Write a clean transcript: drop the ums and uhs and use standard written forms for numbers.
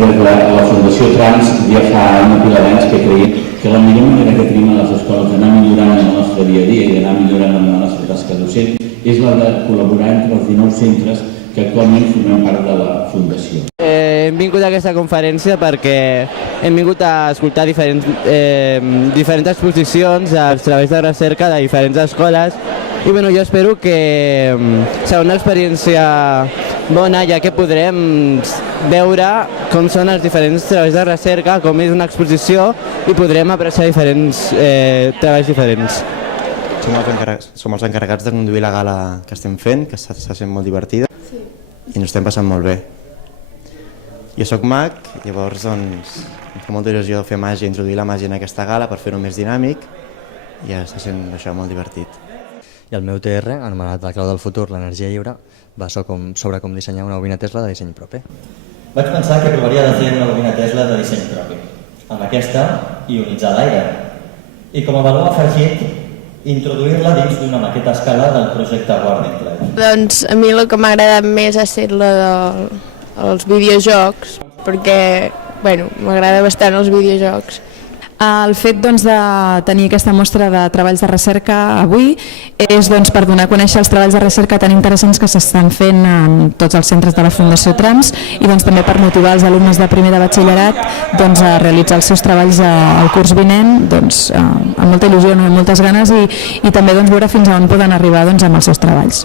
la Fundació Trans ja fa una pila d'anys que creiem que la millor manera que tenim a les escoles d'anar millorant en el nostre dia a dia i d'anar millorant en la nostra tasca docent és la de col·laborar entre els 19 centres que actualment formem part de la Fundació. Hem vingut a aquesta conferència perquè hem vingut a escoltar diferents exposicions dels treballs de recerca de diferents escoles i jo espero que serà una experiència bona, ja que podrem veure com són els diferents treballs de recerca, com és una exposició i podrem apreciar diferents treballs diferents. Som els encarregats de conduir la gala que estem fent, que està sent molt divertida i ens estem passant molt bé. Jo soc mag, llavors em fa molta il·lusió fer màgia, introduir la màgia en aquesta gala per fer-ho més dinàmic i està sent això molt divertit. I el meu TR, anomenat La clau del futur, l'energia lliure, va sobre com dissenyar una bobina Tesla de disseny propi. Vaig pensar que provaria de fer una bobina Tesla de disseny propi. Amb aquesta, ionitzar l'aire. I com a valor afegit, introduir-la dins d'una maqueta a escala del projecte Warning Club. Doncs a mi el que m'ha agradat més ha estat els videojocs, perquè m'agrada bastant els videojocs. El fet de tenir aquesta mostra de treballs de recerca avui és per donar a conèixer els treballs de recerca tan interessants que s'estan fent en tots els centres de la Fundació Trans i també per motivar els alumnes de primer de batxillerat a realitzar els seus treballs al curs vinent amb molta il·lusió, amb moltes ganes i també veure fins a on poden arribar amb els seus treballs.